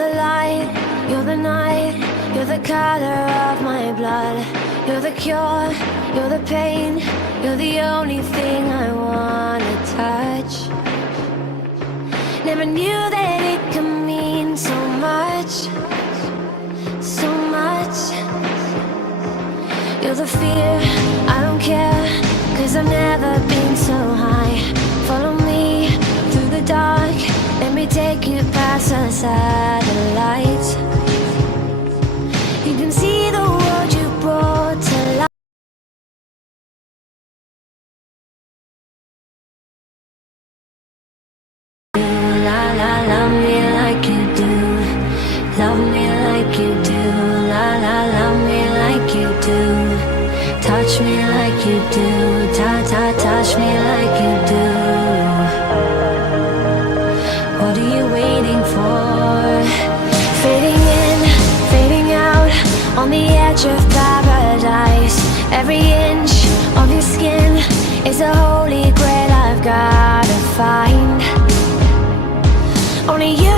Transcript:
the light, you're the night, you're the color of my blood. You're the cure, you're the pain, you're the only thing I wanna touch. Never knew that it could mean so much, so much. You're the fear, I don't care, 'cause I've never been so high. Follow me through the dark, let me take you past the satellites. You can see the world you brought to life. La la, love me like you do. Love me like you do. La la, love me like you do. Touch me like you do. Touch me like you do. What are you waiting for? Fading in, fading out, on the edge of paradise. Every inch of your skin is a holy grail I've gotta find. Only you